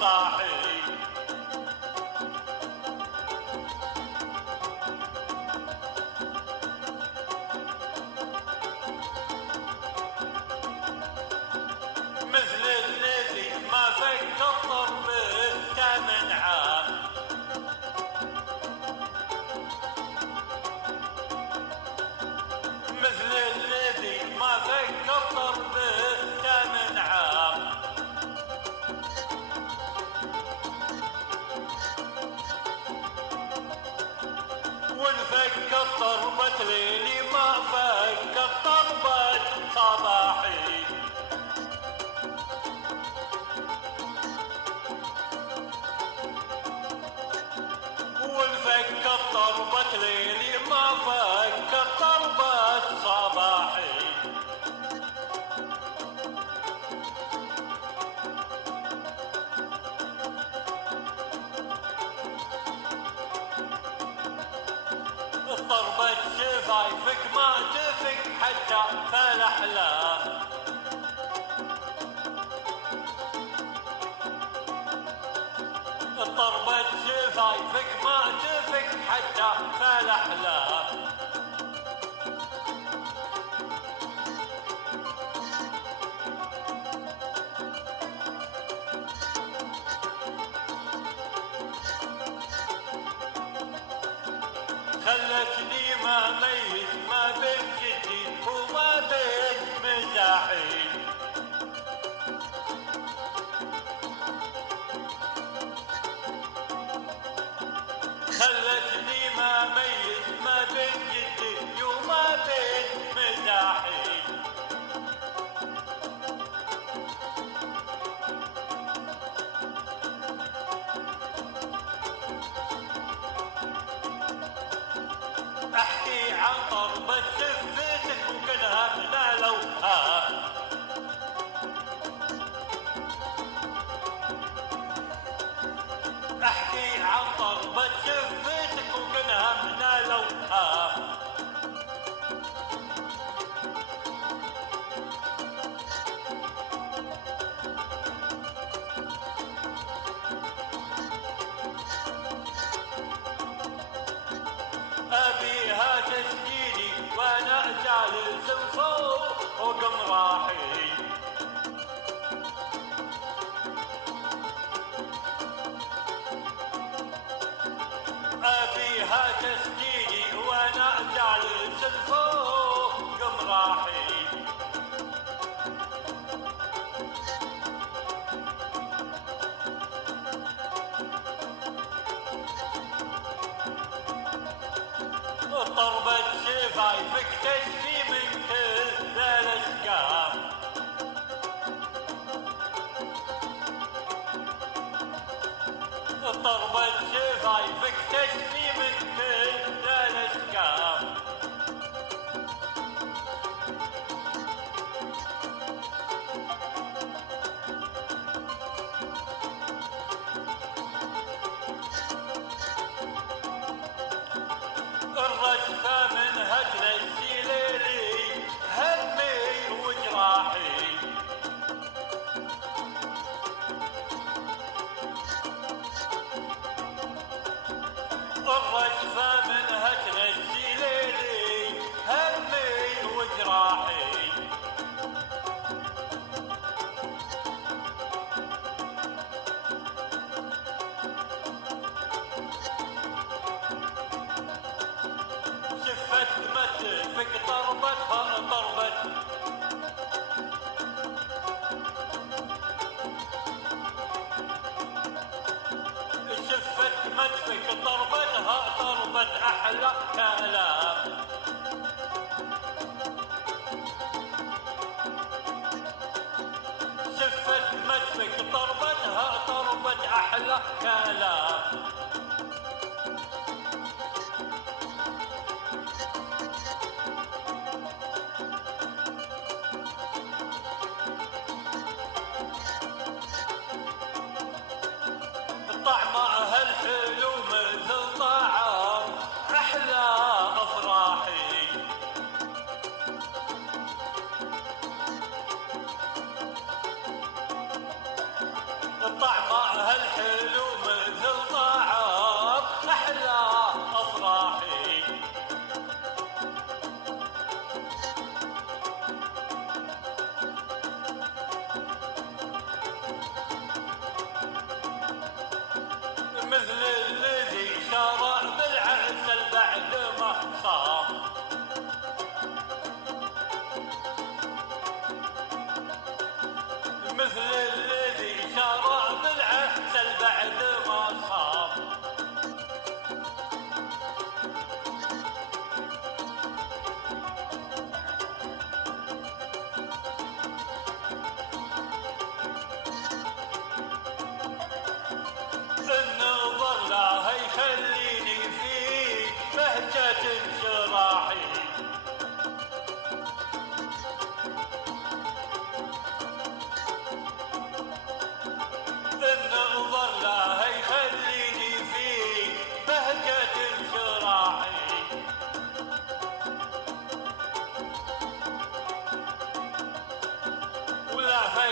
صاحي مثل الذي ما فك طربت من عام مثل الذي ما فك طربت من عام ونفك طربت ليلي ما فك طربت صباحي ونفك طربت ليلي ما فك طربت صباحي طربت شفايفك ما تفك حتى فالأحلام طربت شفايفك ما تفك حتى فالأحلام خلتني ما ميز ما بين جدي وما بين مزاحي خلتني ما ميز ما بين جدي وما بين مزاحي احكي عن طربت شفتك وكلها من الأوهام احكي عن طربت شفتك وكلها من الأوهام أبيها تسجيلي وأنا جالس فوق مراحي أبيها تسجيلي وأنا جالس فوق مراحي طربت شفايفك تشفي من كل الأسقام طربت شفايفك تشفي من كل الأسقام الرجفة من هجر السليلي همي وجراحي الرجفة من هجر السليلي همي وجراحي شفتك ما تفك طربتها طربت شفتك ما تفك طربتها طربت أحلى كلام شفتك ما تفك طربتها طربت أحلى كلام طعمها الحلو مثل طعام أحلى أفراحي طعمها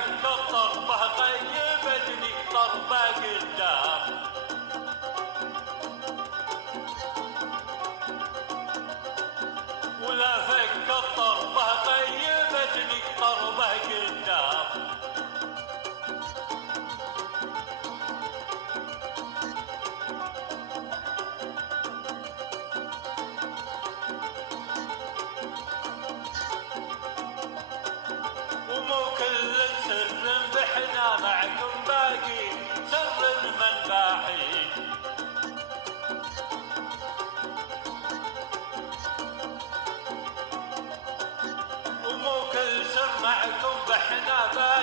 فك الطربة غيبتني طربة قدام ولا فك الطربة غيبتني طربة قدام ومو كل سر بحنا معكم باقي سر من باحي ومو كل سر معكم بحنا باقي